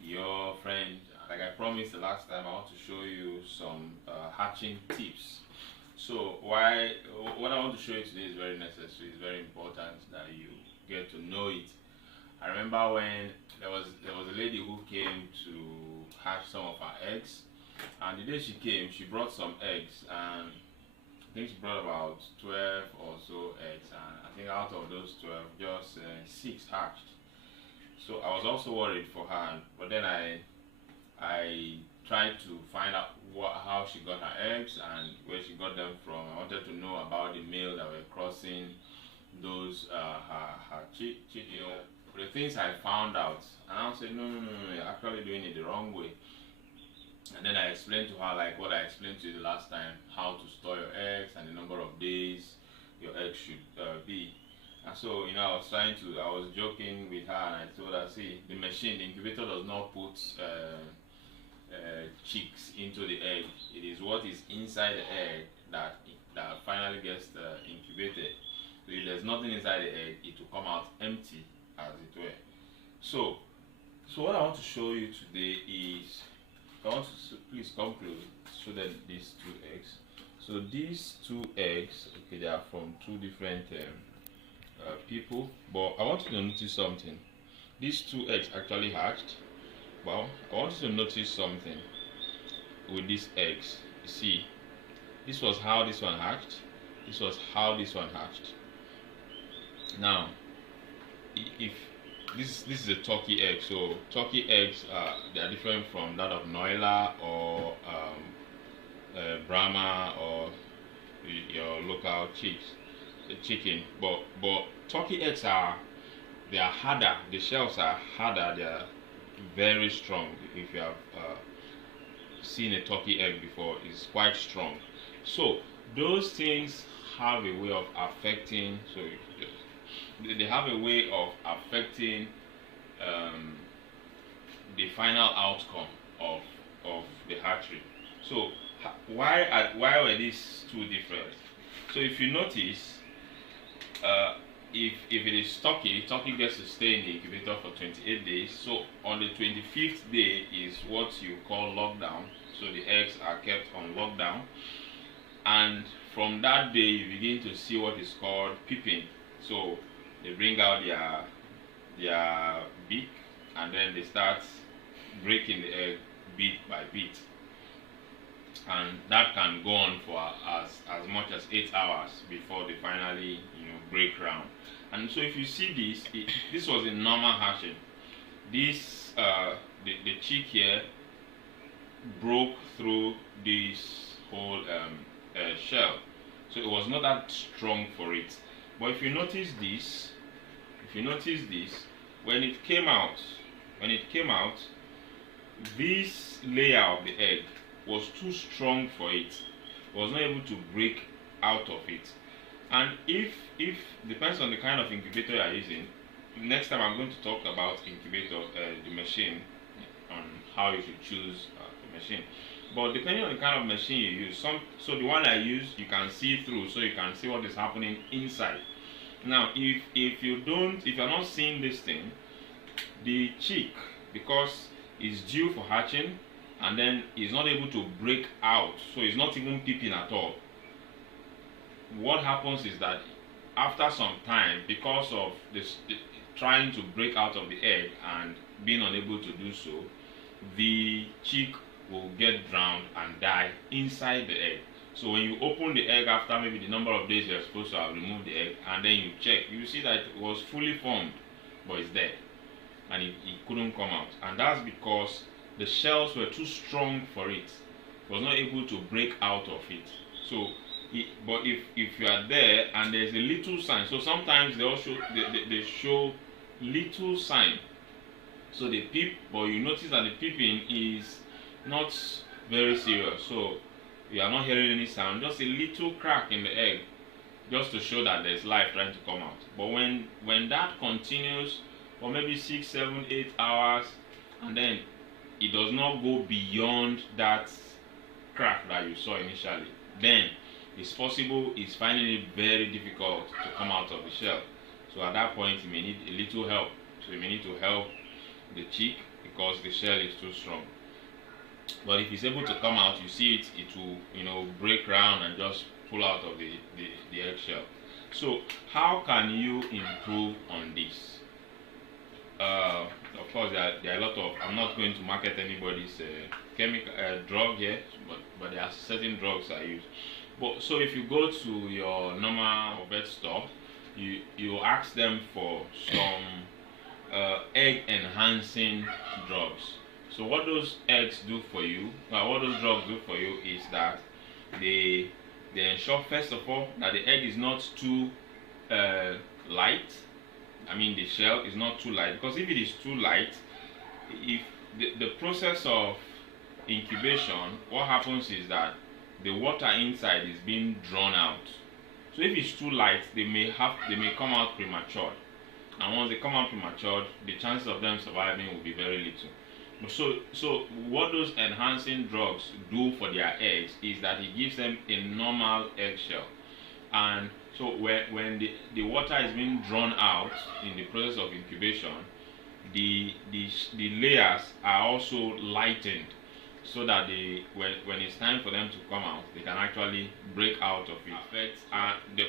your friend. Like I promised the last time, I want to show you some hatching tips. So what I want to show you today is very necessary. It's very important that you get to know it. I remember when there was a lady who came to hatch some of her eggs, and the day she came, she brought some eggs, and I think she brought about 12 or so eggs, and I think out of those 12, just six hatched. So I was also worried for her, but then I tried to find out how she got her eggs and where she got them from. I wanted to know about the male that were crossing those her chick. The things I found out, and I said, no, you're actually doing it the wrong way. And then I explained to her like what I explained to you the last time, how to store your eggs and the number of days your eggs should be. And so, I was joking with her and I told her, see, the incubator does not put chicks into the egg. It is what is inside the egg that finally gets incubated. So if there's nothing inside the egg, it will come out empty, as it were. So, so what I want to show you today is, I want to please come close. Show them these two eggs. So these two eggs, okay, they are from two different people, but I want you to notice something. These two eggs actually hatched. Well, I want you to notice something with these eggs. You see, this was how this one hatched. This was how this one hatched. Now, if this is a turkey egg, so turkey eggs they are different from that of Noila or Brahma or your local chicken. But turkey eggs they are harder. The shells are harder. They are very strong. If you have seen a turkey egg before, it's quite strong. So those things have a way of affecting. So they have a way of affecting um, the final outcome of the hatchery. So why were these two different? So if you notice, if it is turkey gets to stay in the incubator for 28 days. So on the 25th day is what you call lockdown. So the eggs are kept on lockdown, and from that day you begin to see what is called peeping. So they bring out their beak, and then they start breaking the egg bit by bit, and that can go on for as much as 8 hours before they finally break ground. And so if you see this was a normal hatching. This the chick here broke through this whole shell, so it was not that strong for it. But if you notice this, when it came out, this layer of the egg was too strong for it. It was not able to break out of it. And if depends on the kind of incubator you are using. Next time I'm going to talk about incubator, the machine, on how you should choose the machine. But depending on the kind of machine you use, so the one I use you can see through, so you can see what is happening inside. Now, if you're not seeing this thing, the chick, because it's due for hatching, and then is not able to break out, so it's not even peeping at all. What happens is that after some time, because of this trying to break out of the egg and being unable to do so, the chick will get drowned and die inside the egg. So when you open the egg after maybe the number of days you're supposed to have removed the egg, and then you check, you see that it was fully formed, but it's dead, and it couldn't come out. And that's because the shells were too strong for it. It was not able to break out of it. So but if you are there and there's a little sign, so sometimes they show little sign, so they peep, but you notice that the peeping is not very serious. So you are not hearing any sound, just a little crack in the egg, just to show that there's life trying to come out. But when that continues for maybe 6, 7, 8 hours, and then it does not go beyond that crack that you saw initially, then it's finding it very difficult to come out of the shell. So at that point you may need a little help. So you may need to help the chick because the shell is too strong. But if it's able to come out, you see it will, break around and just pull out of the eggshell. So how can you improve on this? Of course, there are a lot of. I'm not going to market anybody's chemical drug here, but there are certain drugs I use. But so if you go to your normal vet store, you ask them for some egg enhancing drugs. So what those eggs do for you, what those drugs do for you is that they ensure first of all that the egg is not too light. I mean the shell is not too light, because if it is too light, if the process of incubation, what happens is that the water inside is being drawn out. So if it's too light, they may come out premature, and once they come out premature, the chances of them surviving will be very little. So what those enhancing drugs do for their eggs is that it gives them a normal eggshell. And so when the water is being drawn out in the process of incubation, the layers are also lightened, so that when it's time for them to come out, they can actually break out of it.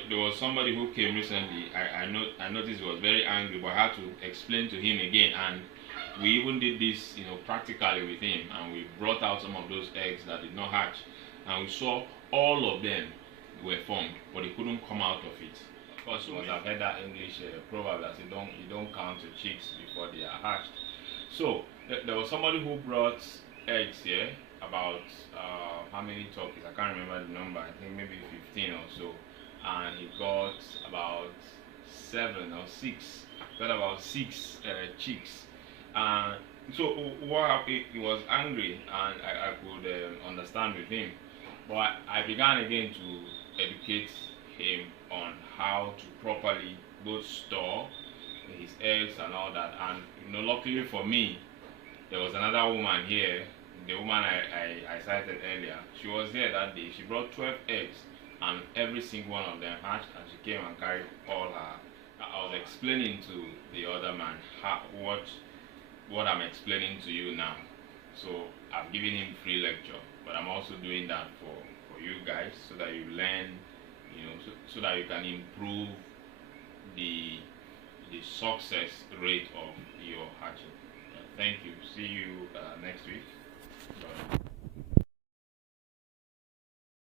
There was somebody who came recently. I noticed he was very angry, but I had to explain to him again, and we even did this practically with him, and we brought out some of those eggs that did not hatch, and we saw all of them were formed, but they couldn't come out of it. Of course, you must have heard that English proverb that you don't count your chicks before they are hatched. So there was somebody who brought eggs here, about how many turkeys? I can't remember the number. I think maybe 15 or so, and he got about 7 or 6. Got about 6 chicks. So what happened? He was angry, and I could understand with him. But I began again to educate him on how to properly both store his eggs and all that. And luckily for me, there was another woman here, the woman I cited earlier. She was there that day. She brought 12 eggs, and every single one of them hatched, and she came and carried all her. I was explaining to the other man what I'm explaining to you now. So I've given him free lecture, but I'm also doing that for you guys, so that you learn, so that you can improve the success rate of your hatching. Thank you. See you next week. Bye.